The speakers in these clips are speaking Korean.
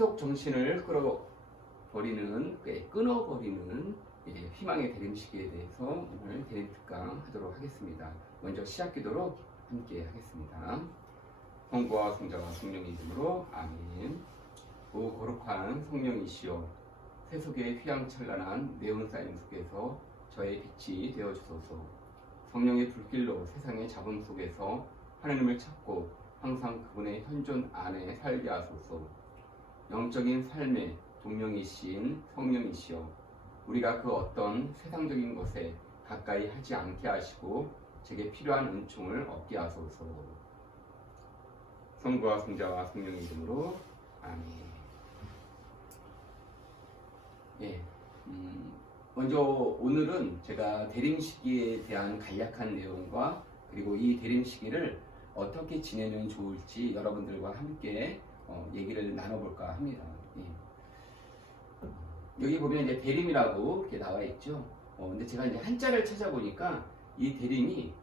세속 정신을 끊어버리는 희망의 대림식에 대해서 오늘 대림 특강 하도록 하겠습니다. 먼저 시작 기도로 함께 하겠습니다. 성부와 성자와 성령의 이름으로 아멘. 오 거룩한 성령이시여, 세속의 휘황찬란한 네온 사인 속에서 저의 빛이 되어주소서. 성령의 불길로 세상의 잡음 속에서 하나님을 찾고 항상 그분의 현존 안에 살게 하소서. 영적인 삶의 동명이신 성령이시여, 우리가 그 어떤 세상적인 것에 가까이 하지 않게 하시고 제게 필요한 은총을 얻게 하소서. 성부와 성자와 성령의 이름으로 아멘. 먼저 오늘은 제가 대림시기에 대한 간략한 내용과 그리고 이 대림시기를 어떻게 지내면 좋을지 여러분들과 함께 얘기를 나눠볼까 합니다. 여기 보면 이제 대림이라고 이렇게 나와 있죠. 근데 제가 이제 한자를 찾아보니까 이 대림이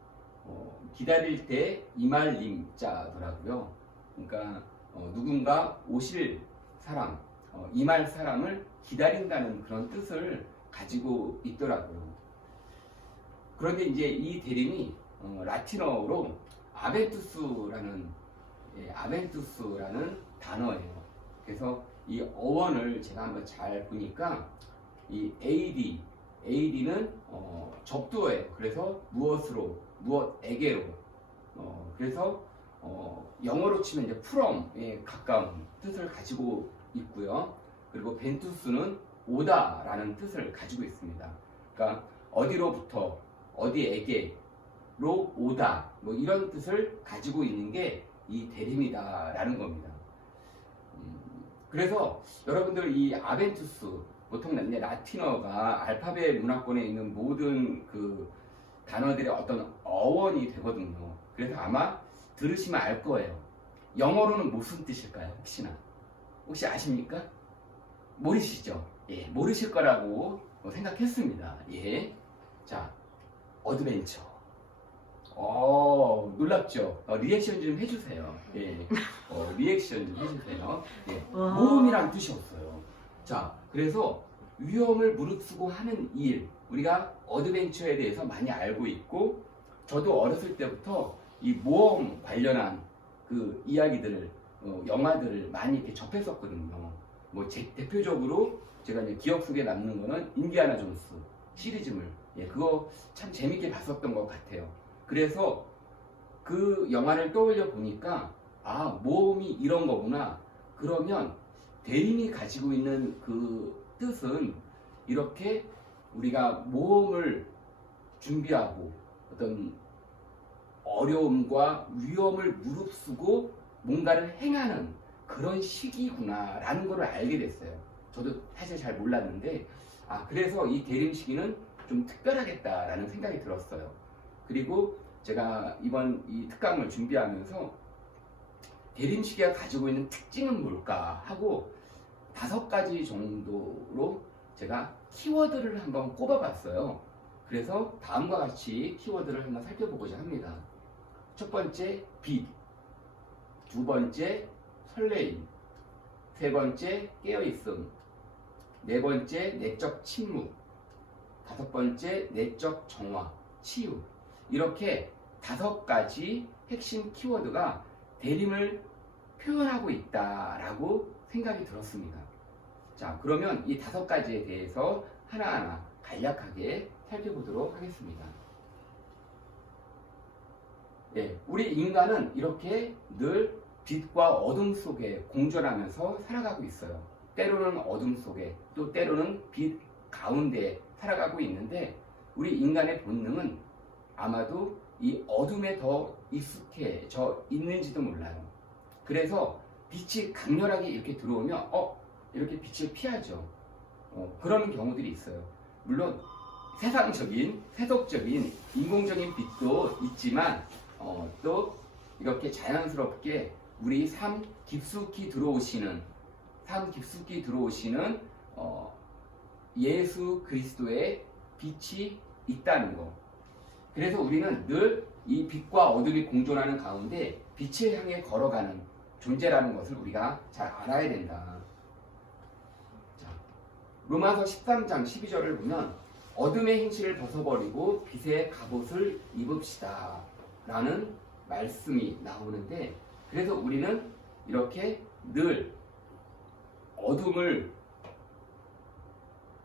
기다릴 때 이말림자더라고요. 그러니까 누군가 오실 사람, 임할 사람을 기다린다는 그런 뜻을 가지고 있더라고요. 그런데 이제 이 대림이 라틴어로 아벤투스라는 단어예요. 그래서 이 어원을 제가 한번 잘 보니까 이 AD는 접두어예요. 그래서 무엇으로, 무엇에게로. 그래서 영어로 치면 이제 from에 가까운 뜻을 가지고 있고요. 그리고 벤투스는 오다라는 뜻을 가지고 있습니다. 그러니까 어디로부터, 어디에게로 오다, 뭐 이런 뜻을 가지고 있는 게 이 대림이다라는 겁니다. 그래서 여러분들 이 아벤투스, 보통 라틴어가 알파벳 문화권에 있는 모든 그 단어들의 어떤 어원이 되거든요. 그래서 아마 들으시면 알 거예요. 영어로는 무슨 뜻일까요? 혹시 아십니까? 모르시죠? 예, 모르실 거라고 생각했습니다. 예. 자, 어드벤처. 놀랍죠? 리액션 좀 해주세요. 예. 리액션 좀 해주세요. 예. 모험이란 뜻이 없어요. 자, 그래서 위험을 무릅쓰고 하는 일, 우리가 어드벤처에 대해서 많이 알고 있고, 저도 어렸을 때부터 이 모험 관련한 그 이야기들을, 영화들을 많이 이렇게 접했었거든요. 대표적으로 제가 이제 기억 속에 남는 거는 인디아나 존스 시리즈물. 예, 그거 참 재밌게 봤었던 것 같아요. 그래서 그 영화를 떠올려 보니까 모험이 이런 거구나. 그러면 대림이 가지고 있는 그 뜻은 이렇게 우리가 모험을 준비하고 어떤 어려움과 위험을 무릅쓰고 뭔가를 행하는 그런 시기구나 라는 걸 알게 됐어요. 저도 사실 잘 몰랐는데 그래서 이 대림 시기는 좀 특별하겠다라는 생각이 들었어요. 그리고 제가 이번 이 특강을 준비하면서 대림 시기가 가지고 있는 특징은 뭘까 하고 5가지 정도로 제가 키워드를 한번 꼽아봤어요. 그래서 다음과 같이 키워드를 한번 살펴보고자 합니다. 첫 번째, 빛. 두 번째, 설레임. 세 번째, 깨어있음. 네 번째, 내적 침묵. 5번째, 내적 정화, 치유. 이렇게 5가지 핵심 키워드가 대림을 표현하고 있다라고 생각이 들었습니다. 자, 그러면 이 5가지에 대해서 하나하나 간략하게 살펴보도록 하겠습니다. 우리 인간은 이렇게 늘 빛과 어둠 속에 공존하면서 살아가고 있어요. 때로는 어둠 속에, 또 때로는 빛 가운데 살아가고 있는데, 우리 인간의 본능은 아마도 이 어둠에 더 익숙해져 있는지도 몰라요. 그래서 빛이 강렬하게 이렇게 들어오면 이렇게 빛을 피하죠. 그런 경우들이 있어요. 물론 세상적인, 세속적인, 인공적인 빛도 있지만 또 이렇게 자연스럽게 우리 삶 깊숙이 들어오시는 예수 그리스도의 빛이 있다는 거. 그래서 우리는 늘 이 빛과 어둠이 공존하는 가운데 빛을 향해 걸어가는 존재라는 것을 우리가 잘 알아야 된다. 로마서 13장 12절을 보면 어둠의 행실을 벗어버리고 빛의 갑옷을 입읍시다 라는 말씀이 나오는데, 그래서 우리는 이렇게 늘 어둠을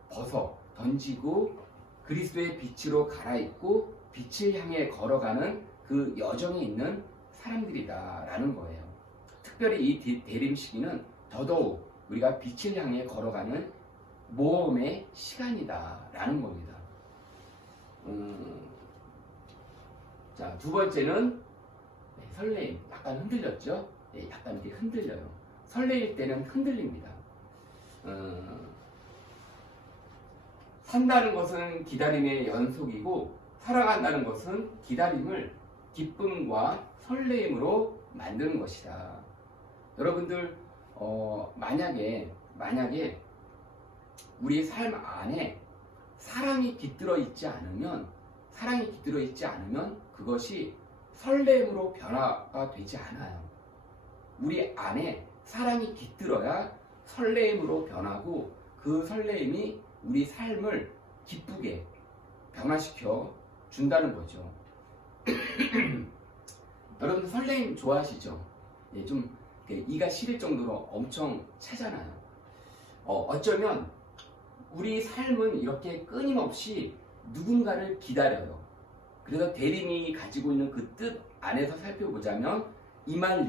벗어 던지고 그리스도의 빛으로 갈아입고 빛을 향해 걸어가는 그 여정에 있는 사람들이다 라는 거예요. 특별히 이 대림 시기는 더더욱 우리가 빛을 향해 걸어가는 모험의 시간이다 라는 겁니다. 자, 두 번째는 설레임. 약간 흔들렸죠? 네, 약간 이렇게 흔들려요. 설레일 때는 흔들립니다. 산다는 것은 기다림의 연속이고 살아간다는 것은 기다림을 기쁨과 설레임으로 만드는 것이다. 여러분들 만약에 우리 삶 안에 사랑이 깃들어 있지 않으면 그것이 설렘으로 변화가 되지 않아요. 우리 안에 사랑이 깃들어야 설렘으로 변하고 그 설렘이 우리 삶을 기쁘게 변화시켜 준다는 거죠. 여러분들 설렘 좋아하시죠? 예, 좀 이가 시릴 정도로 엄청 차잖아요. 어쩌면 우리 삶은 이렇게 끊임없이 누군가를 기다려요. 그래서 대림이 가지고 있는 그 뜻 안에서 살펴보자면 임할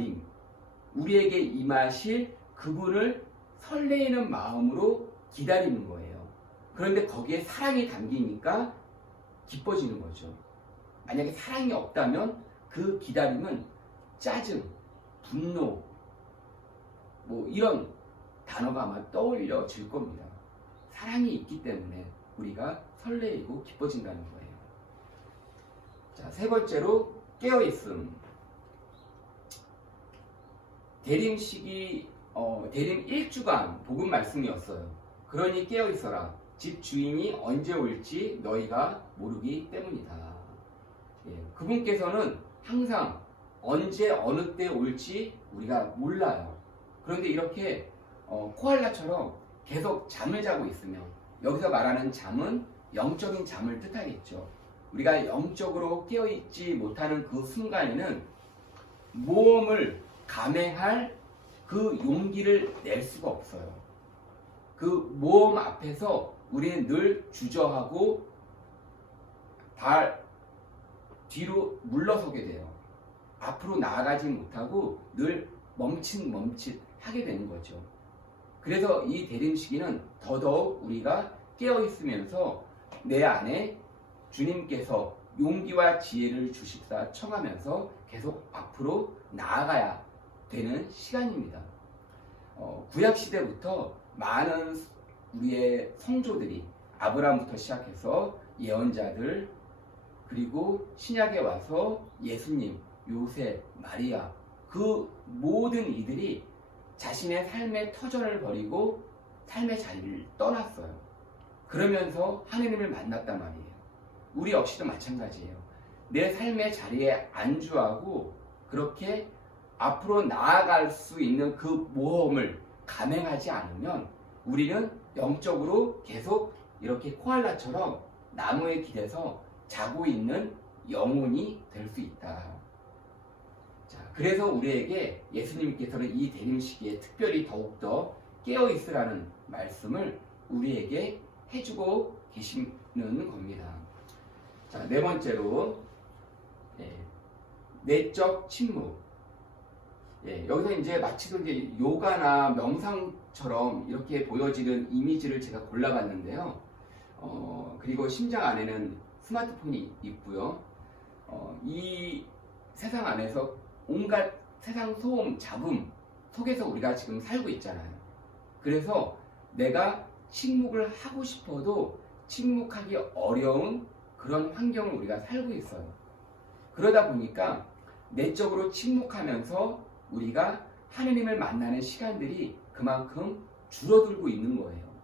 우리에게 임하실 그분을 설레이는 마음으로 기다리는 거예요. 그런데 거기에 사랑이 담기니까 기뻐지는 거죠. 만약에 사랑이 없다면 그 기다림은 짜증, 분노, 뭐 이런 단어가 아마 떠올려질 겁니다. 사랑이 있기 때문에 우리가 설레이고 기뻐진다는 거예요. 자, 세 번째로 깨어있음. 대림 시기, 대림 1주간 복음 말씀이었어요. 그러니 깨어있어라. 집 주인이 언제 올지 너희가 모르기 때문이다. 예, 그분께서는 항상 언제 어느 때 올지 우리가 몰라요. 그런데 이렇게 코알라처럼 계속 잠을 자고 있으면, 여기서 말하는 잠은 영적인 잠을 뜻하겠죠. 우리가 영적으로 깨어있지 못하는 그 순간에는 모험을 감행할 그 용기를 낼 수가 없어요. 그 모험 앞에서 우리는 늘 주저하고 뒤로 물러서게 돼요. 앞으로 나아가지 못하고 늘 멈칫 하게 되는 거죠. 그래서 이 대림 시기는 더더욱 우리가 깨어있으면서 내 안에 주님께서 용기와 지혜를 주십사 청하면서 계속 앞으로 나아가야 되는 시간입니다. 구약 시대부터 많은 우리의 성조들이, 아브라함부터 시작해서 예언자들, 그리고 신약에 와서 예수님, 요셉, 마리아, 그 모든 이들이 자신의 삶의 터전을 버리고 삶의 자리를 떠났어요. 그러면서 하느님을 만났단 말이에요. 우리 역시도 마찬가지예요. 내 삶의 자리에 안주하고 그렇게 앞으로 나아갈 수 있는 그 모험을 감행하지 않으면 우리는 영적으로 계속 이렇게 코알라처럼 나무에 길에서 자고 있는 영혼이 될 수 있다. 자, 그래서 우리에게 예수님께서는 이 대림 시기에 특별히 더욱더 깨어있으라는 말씀을 우리에게 해주고 계시는 겁니다. 자, 네 번째로 내적 침묵. 여기서 이제 마치도 이제 요가나 명상처럼 이렇게 보여지는 이미지를 제가 골라봤는데요. 그리고 심장 안에는 스마트폰이 있고요. 이 세상 안에서 온갖 세상 소음, 잡음 속에서 우리가 지금 살고 있잖아요. 그래서 내가 침묵을 하고 싶어도 침묵하기 어려운 그런 환경을 우리가 살고 있어요. 그러다 보니까 내적으로 침묵하면서 우리가 하느님을 만나는 시간들이 그만큼 줄어들고 있는 거예요.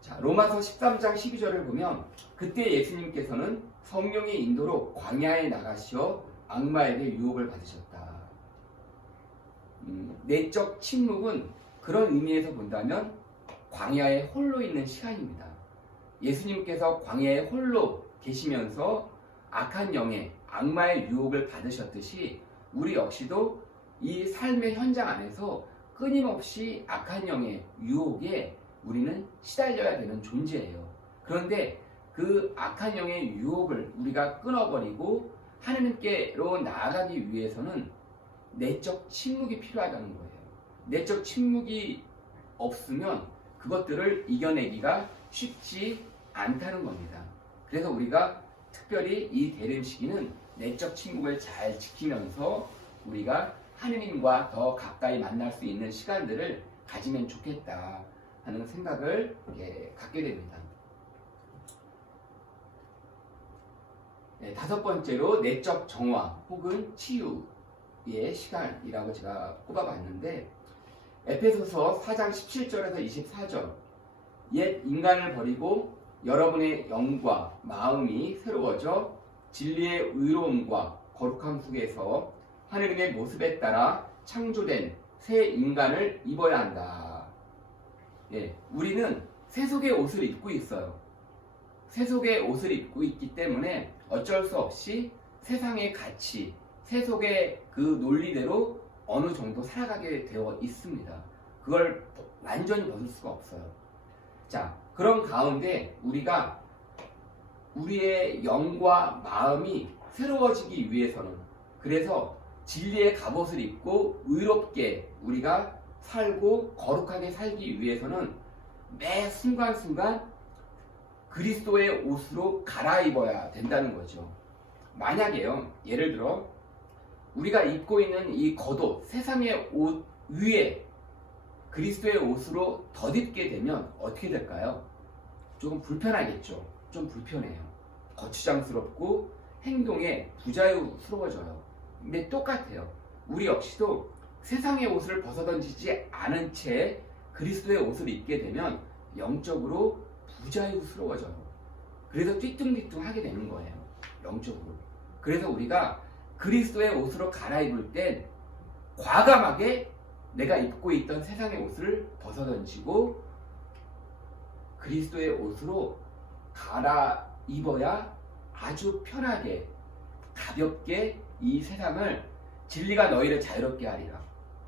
자, 로마서 13장 12절을 보면 그때 예수님께서는 성령의 인도로 광야에 나가시어 악마에게 유혹을 받으셨다. 내적 침묵은 그런 의미에서 본다면 광야에 홀로 있는 시간입니다. 예수님께서 광야에 홀로 계시면서 악한 영의 악마의 유혹을 받으셨듯이 우리 역시도 이 삶의 현장 안에서 끊임없이 악한 영의 유혹에 우리는 시달려야 되는 존재예요. 그런데 그 악한 영의 유혹을 우리가 끊어버리고 하나님께로 나아가기 위해서는 내적 침묵이 필요하다는 거예요. 내적 침묵이 없으면 그것들을 이겨내기가 쉽지 않다는 겁니다. 그래서 우리가 특별히 이 대림 시기는 내적 침묵을 잘 지키면서 우리가 하느님과 더 가까이 만날 수 있는 시간들을 가지면 좋겠다 하는 생각을 갖게 됩니다. 네, 다섯 번째로 내적 정화 혹은 치유의 시간이라고 제가 꼽아봤는데 에베소서 4장 17절에서 24절 옛 인간을 버리고 여러분의 영과 마음이 새로워져 진리의 의로움과 거룩함 속에서 하느님의 모습에 따라 창조된 새 인간을 입어야 한다. 예, 우리는 세속의 옷을 입고 있어요. 세속의 옷을 입고 있기 때문에 어쩔 수 없이 세상의 가치, 세속의 그 논리대로 어느 정도 살아가게 되어 있습니다. 그걸 완전히 벗을 수가 없어요. 자, 그런 가운데 우리가 우리의 영과 마음이 새로워지기 위해서는 그래서 진리의 갑옷을 입고 의롭게 우리가 살고 거룩하게 살기 위해서는 매 순간순간 그리스도의 옷으로 갈아입어야 된다는 거죠. 만약에요, 예를 들어 우리가 입고 있는 이 겉옷, 세상의 옷 위에 그리스도의 옷으로 덧입게 되면 어떻게 될까요? 조금 불편하겠죠. 좀 불편해요. 거추장스럽고 행동에 부자유스러워져요. 근데 똑같아요. 우리 역시도 세상의 옷을 벗어던지지 않은 채 그리스도의 옷을 입게 되면 영적으로 부자유스러워져요. 그래서 띠뚱띠뚱하게 되는 거예요. 영적으로. 그래서 우리가 그리스도의 옷으로 갈아입을 땐 과감하게 내가 입고 있던 세상의 옷을 벗어던지고 그리스도의 옷으로 갈아입어야 아주 편하게 가볍게 이 세상을 진리가 너희를 자유롭게 하리라.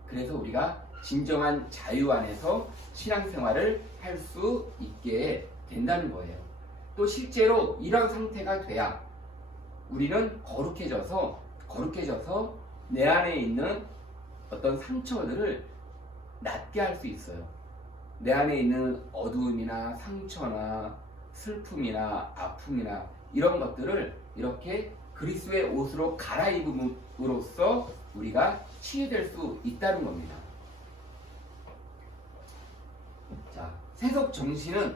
그래서 우리가 진정한 자유 안에서 신앙생활을 할 수 있게 된다는 거예요. 또 실제로 이런 상태가 돼야 우리는 거룩해져서 내 안에 있는 어떤 상처들을 낫게 할 수 있어요. 내 안에 있는 어두움이나 상처나 슬픔이나 아픔이나 이런 것들을 이렇게 그리스도의 옷으로 갈아입음으로써 우리가 치유될 수 있다는 겁니다. 자, 세속 정신은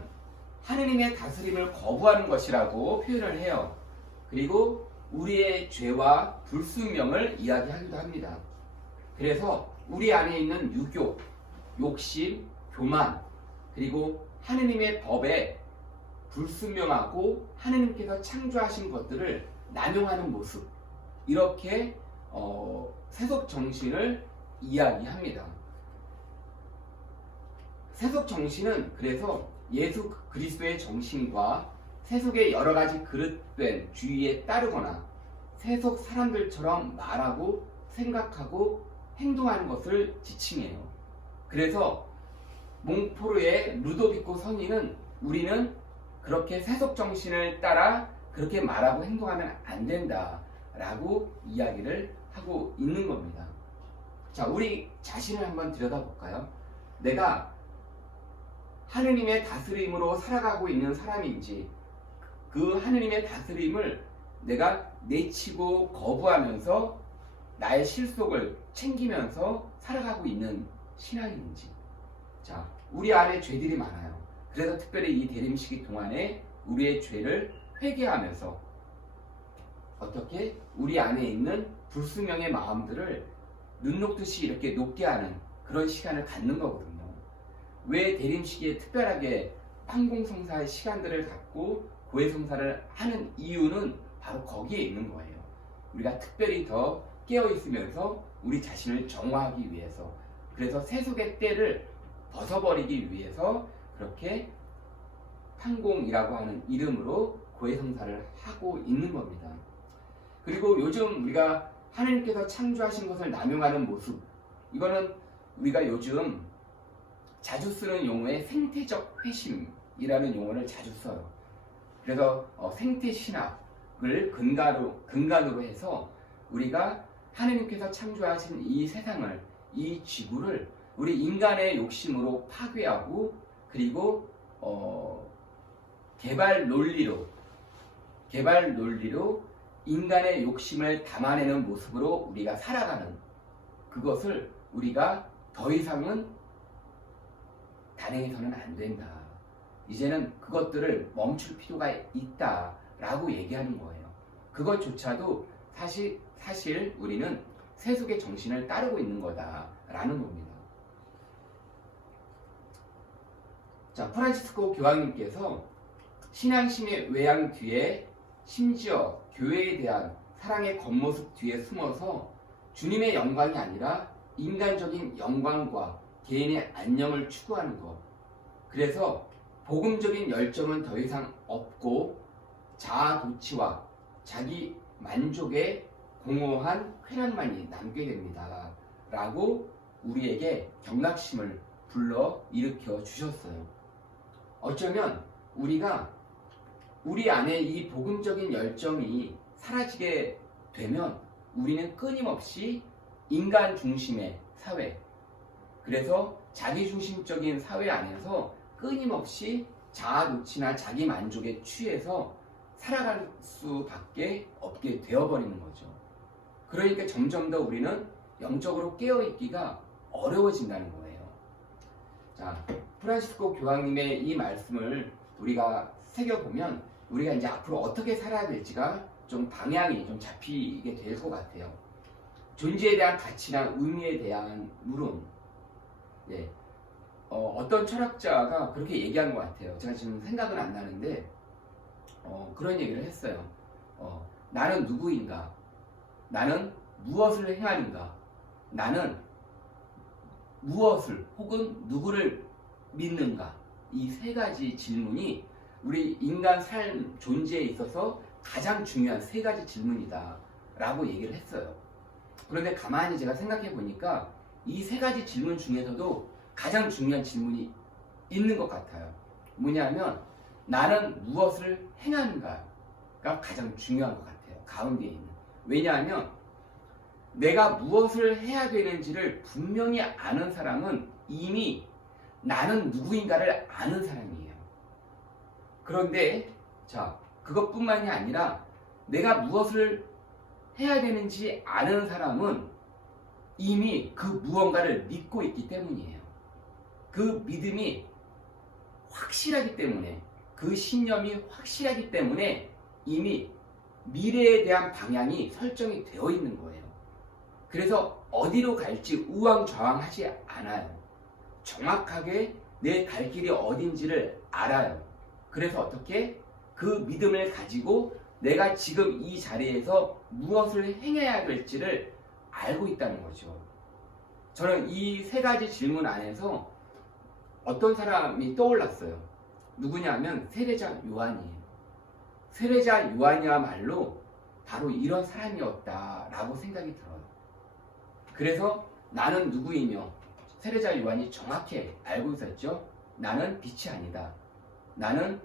하느님의 다스림을 거부하는 것이라고 표현을 해요. 그리고 우리의 죄와 불순명을 이야기하기도 합니다. 그래서 우리 안에 있는 유교, 욕심, 교만, 그리고 하느님의 법에 불순명하고 하느님께서 창조하신 것들을 남용하는 모습, 이렇게 세속 정신을 이야기합니다. 세속 정신은 그래서 예수 그리스도의 정신과 세속의 여러 가지 그릇된 주의에 따르거나 세속 사람들처럼 말하고 생각하고 행동하는 것을 지칭해요. 그래서 몽포르의 루도비코 성인은 우리는 그렇게 세속 정신을 따라 그렇게 말하고 행동하면 안 된다라고 이야기를 하고 있는 겁니다. 자, 우리 자신을 한번 들여다볼까요? 내가 하느님의 다스림으로 살아가고 있는 사람인지 그 하느님의 다스림을 내가 내치고 거부하면서 나의 실속을 챙기면서 살아가고 있는 신앙인지. 자, 우리 안에 죄들이 많아요. 그래서 특별히 이 대림 시기 동안에 우리의 죄를 회개하면서 어떻게 우리 안에 있는 불순명의 마음들을 눈 녹듯이 이렇게 녹게 하는 그런 시간을 갖는 거거든요. 왜 대림 시기에 특별하게 판공성사의 시간들을 갖고 고해성사를 하는 이유는 바로 거기에 있는 거예요. 우리가 특별히 더 깨어있으면서 우리 자신을 정화하기 위해서, 그래서 세속의 때를 벗어버리기 위해서 그렇게 판공이라고 하는 이름으로 고해성사를 하고 있는 겁니다. 그리고 요즘 우리가 하나님께서 창조하신 것을 남용하는 모습, 이거는 우리가 요즘 자주 쓰는 용어에 생태적 회심이라는 용어를 자주 써요. 그래서 생태신학을 근간으로 해서 우리가 하나님께서 창조하신 이 세상을, 이 지구를 우리 인간의 욕심으로 파괴하고, 그리고 개발 논리로 인간의 욕심을 담아내는 모습으로 우리가 살아가는, 그것을 우리가 더 이상은 단행해서는 안 된다. 이제는 그것들을 멈출 필요가 있다라고 얘기하는 거예요. 그것조차도 사실 우리는 세속의 정신을 따르고 있는 거다라는 겁니다. 자, 프란시스코 교황님께서 신앙심의 외양 뒤에, 심지어 교회에 대한 사랑의 겉모습 뒤에 숨어서 주님의 영광이 아니라 인간적인 영광과 개인의 안녕을 추구하는 것. 그래서 복음적인 열정은 더 이상 없고 자아 도취와 자기 만족의 공허한 쾌락만이 남게 됩니다. 라고 우리에게 경각심을 불러 일으켜 주셨어요. 어쩌면 우리가 우리 안에 이 복음적인 열정이 사라지게 되면 우리는 끊임없이 인간 중심의 사회, 그래서 자기중심적인 사회 안에서 끊임없이 자아도취나 자기 만족에 취해서 살아갈 수밖에 없게 되어버리는 거죠. 그러니까 점점 더 우리는 영적으로 깨어있기가 어려워진다는 거예요. 자, 프란시스코 교황님의 이 말씀을 우리가 새겨보면 우리가 이제 앞으로 어떻게 살아야 될지가 좀 방향이 좀 잡히게 될 것 같아요. 존재에 대한 가치나 의미에 대한 물음. 네. 어떤 철학자가 그렇게 얘기한 것 같아요. 제가 지금 생각은 안 나는데 그런 얘기를 했어요. 나는 누구인가? 나는 무엇을 행하는가? 나는 무엇을 혹은 누구를 믿는가? 이 세 가지 질문이 우리 인간 삶 존재에 있어서 가장 중요한 세 가지 질문이다 라고 얘기를 했어요. 그런데 가만히 제가 생각해 보니까 이 세 가지 질문 중에서도 가장 중요한 질문이 있는 것 같아요. 뭐냐면 나는 무엇을 행하는가가 가장 중요한 것 같아요. 가운데 있는. 왜냐하면 내가 무엇을 해야 되는지를 분명히 아는 사람은 이미 나는 누구인가를 아는 사람이에요. 그런데 자, 그것뿐만이 아니라 내가 무엇을 해야 되는지 아는 사람은 이미 그 무언가를 믿고 있기 때문이에요. 그 믿음이 확실하기 때문에, 그 신념이 확실하기 때문에 이미 미래에 대한 방향이 설정이 되어 있는 거예요. 그래서 어디로 갈지 우왕좌왕하지 않아요. 정확하게 내 갈 길이 어딘지를 알아요. 그래서 어떻게 그 믿음을 가지고 내가 지금 이 자리에서 무엇을 행해야 될지를 알고 있다는 거죠. 저는 이 세 가지 질문 안에서 어떤 사람이 떠올랐어요. 누구냐면 세례자 요한이에요. 세례자 요한이야말로 바로 이런 사람이었다라고 생각이 들어요. 그래서 나는 누구이며 세례자 요한이 정확히 알고 있었죠. 나는 빛이 아니다. 나는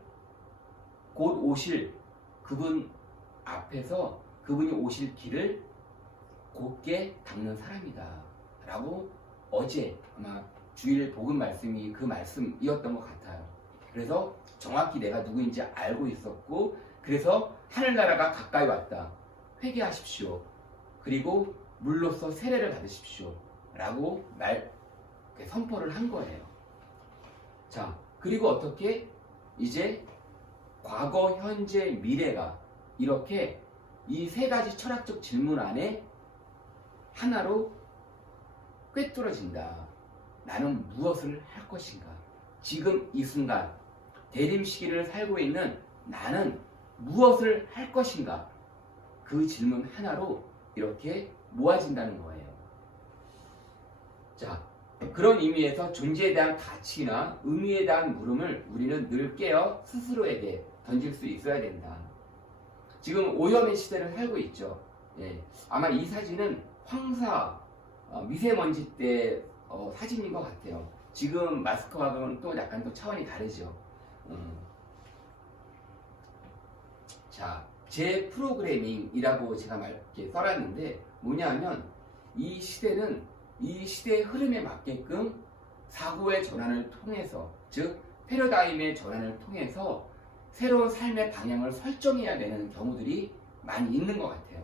곧 오실 그분 앞에서 그분이 오실 길을 곧게 닦는 사람이다 라고 어제 아마 주일 복음 말씀이 그 말씀이었던 것 같아요. 그래서 정확히 내가 누구인지 알고 있었고, 그래서 하늘나라가 가까이 왔다. 회개하십시오. 그리고 물로써 세례를 받으십시오. 라고 선포를 한 거예요. 자, 그리고 어떻게 이제 과거, 현재, 미래가 이렇게 이 세 가지 철학적 질문 안에 하나로 꿰뚫어진다. 나는 무엇을 할 것인가? 지금 이 순간 대림 시기를 살고 있는 나는 무엇을 할 것인가? 그 질문 하나로 이렇게 모아진다는 거예요. 자, 그런 의미에서 존재에 대한 가치나 의미에 대한 물음을 우리는 늘 깨어 스스로에게 던질 수 있어야 된다. 지금 오염의 시대를 살고 있죠. 예, 아마 이 사진은 황사, 미세먼지 때 사진인 것 같아요. 지금 마스크와는 또 약간 또 차원이 다르죠. 자, 제 프로그래밍이라고 제가 이렇게 써놨는데 뭐냐면 이 시대는 이 시대의 흐름에 맞게끔 사고의 전환을 통해서, 즉 패러다임의 전환을 통해서 새로운 삶의 방향을 설정해야 되는 경우들이 많이 있는 것 같아요.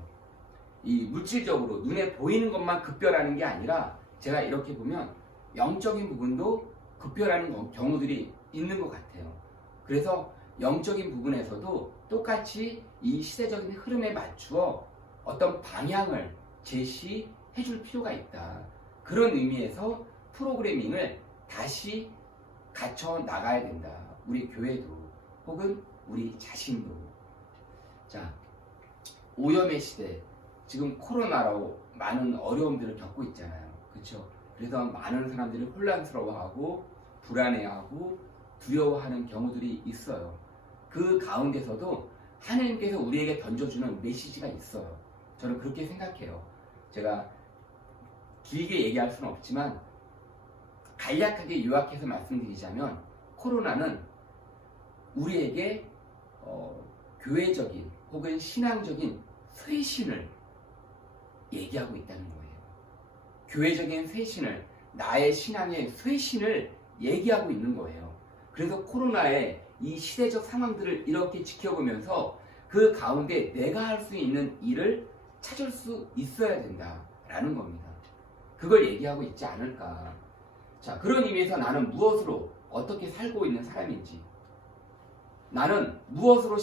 이 물질적으로 눈에 보이는 것만 급변하는 게 아니라 제가 이렇게 보면 영적인 부분도 급변하는 경우들이 있는 것 같아요. 그래서 영적인 부분에서도 똑같이 이 시대적인 흐름에 맞추어 어떤 방향을 제시해 줄 필요가 있다. 그런 의미에서 프로그래밍을 다시 갖춰 나가야 된다. 우리 교회도 혹은 우리 자신도. 자, 오염의 시대, 지금 코로나로 많은 어려움들을 겪고 있잖아요. 그렇죠? 그래서 많은 사람들이 혼란스러워하고 불안해하고 두려워하는 경우들이 있어요. 그 가운데서도 하나님께서 우리에게 던져주는 메시지가 있어요. 저는 그렇게 생각해요. 제가 길게 얘기할 수는 없지만 간략하게 요약해서 말씀드리자면 코로나는 우리에게 교회적인 혹은 신앙적인 쇄신을 얘기하고 있다는 거예요. 교회적인 쇄신을, 나의 신앙의 쇄신을 얘기하고 있는 거예요. 그래서 코로나의 이 시대적 상황들을 이렇게 지켜보면서 그 가운데 내가 할 수 있는 일을 찾을 수 있어야 된다라는 겁니다. 그걸 얘기하고 있지 않을까. 자, 그런 의미에서 나는 무엇으로 어떻게 살고 있는 사람인지, 나는 무엇으로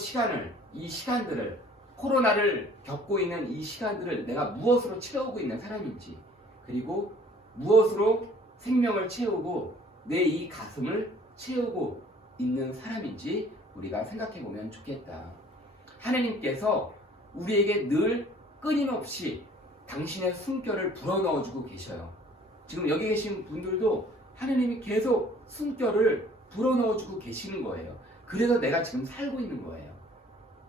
이 시간들을, 코로나를 겪고 있는 이 시간들을 내가 무엇으로 채우고 있는 사람인지, 그리고 무엇으로 생명을 채우고 내 이 가슴을 채우고 있는 사람인지 우리가 생각해 보면 좋겠다. 하나님께서 우리에게 늘 끊임없이 당신의 숨결을 불어넣어주고 계셔요. 지금 여기 계신 분들도 하나님이 계속 숨결을 불어넣어주고 계시는 거예요. 그래서 내가 지금 살고 있는 거예요.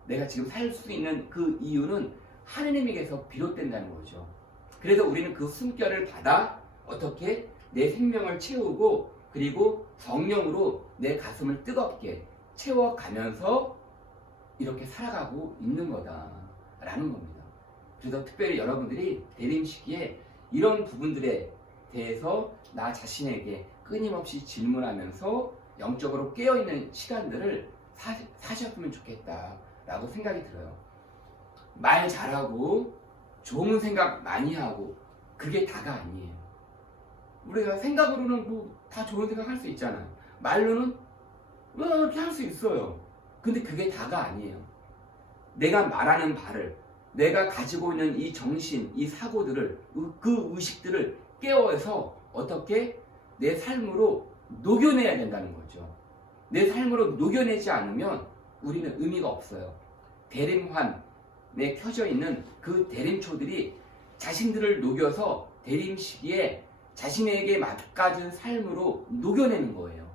내가 지금 살 수 있는 그 이유는 하나님에게서 비롯된다는 거죠. 그래서 우리는 그 숨결을 받아 어떻게 내 생명을 채우고, 그리고 성령으로 내 가슴을 뜨겁게 채워가면서 이렇게 살아가고 있는 거다라는 겁니다. 그래서 특별히 여러분들이 대림 시기에 이런 부분들에 대해서 나 자신에게 끊임없이 질문하면서 영적으로 깨어있는 시간들을 사셨으면 좋겠다라고 생각이 들어요. 말 잘하고 좋은 생각 많이 하고 그게 다가 아니에요. 우리가 생각으로는 뭐 다 좋은 생각 할 수 있잖아요. 말로는 이렇게 할 수 있어요. 근데 그게 다가 아니에요. 내가 말하는 바를, 내가 가지고 있는 이 정신, 이 사고들을, 그 의식들을 깨워서 어떻게 내 삶으로 녹여내야 된다는 거죠. 내 삶으로 녹여내지 않으면 우리는 의미가 없어요. 대림환에 켜져 있는 그 대림초들이 자신들을 녹여서 대림 시기에 자신에게 맞가진 삶으로 녹여내는 거예요.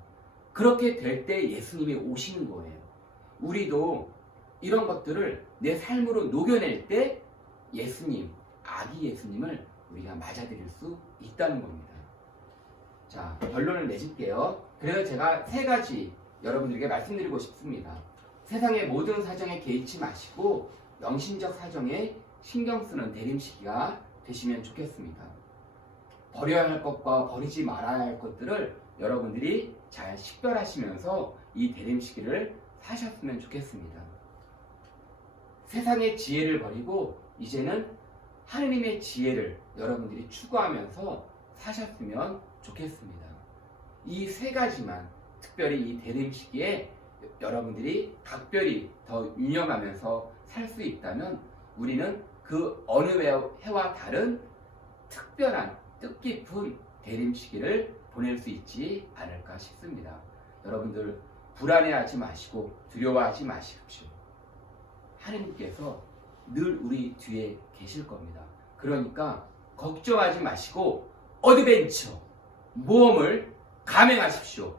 그렇게 될 때 예수님이 오시는 거예요. 우리도 이런 것들을 내 삶으로 녹여낼 때 예수님, 아기 예수님을 우리가 맞아들일 수 있다는 겁니다. 자, 결론을 내줄게요. 그래서 제가 3가지 여러분들에게 말씀드리고 싶습니다. 세상의 모든 사정에 개의치 마시고 영신적 사정에 신경 쓰는 대림 시기가 되시면 좋겠습니다. 버려야 할 것과 버리지 말아야 할 것들을 여러분들이 잘 식별하시면서 이 대림 시기를 사셨으면 좋겠습니다. 세상의 지혜를 버리고 이제는 하느님의 지혜를 여러분들이 추구하면서 사셨으면 좋겠습니다. 이 3가지만 특별히 이 대림 시기에 여러분들이 각별히 더 유념하면서 살 수 있다면 우리는 그 어느 해와 다른 특별한 뜻깊은 대림 시기를 보낼 수 있지 않을까 싶습니다. 여러분들 불안해하지 마시고 두려워하지 마십시오. 하나님께서 늘 우리 뒤에 계실 겁니다. 그러니까 걱정하지 마시고 어드벤처, 모험을 감행하십시오.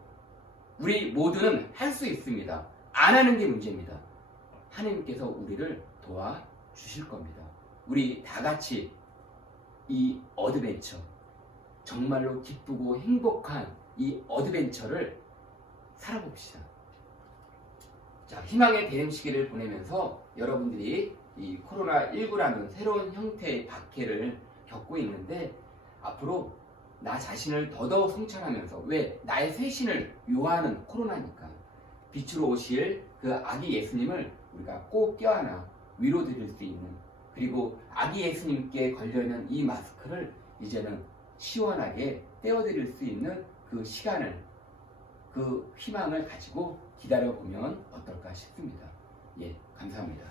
우리 모두는 할 수 있습니다. 안 하는 게 문제입니다. 하나님께서 우리를 도와주실 겁니다. 우리 다 같이 이 어드벤처, 정말로 기쁘고 행복한 이 어드벤처를 살아봅시다. 자, 희망의 대응 시기를 보내면서 여러분들이 이 코로나19라는 새로운 형태의 박해를 겪고 있는데 앞으로 나 자신을 더더욱 성찰하면서, 왜? 나의 쇄신을 요하는 코로나니까 빛으로 오실 그 아기 예수님을 우리가 꼭 껴안아 위로드릴 수 있는, 그리고 아기 예수님께 걸려있는 이 마스크를 이제는 시원하게 떼어드릴 수 있는 그 시간을, 그 희망을 가지고 기다려보면 어떨까 싶습니다. 예, 감사합니다.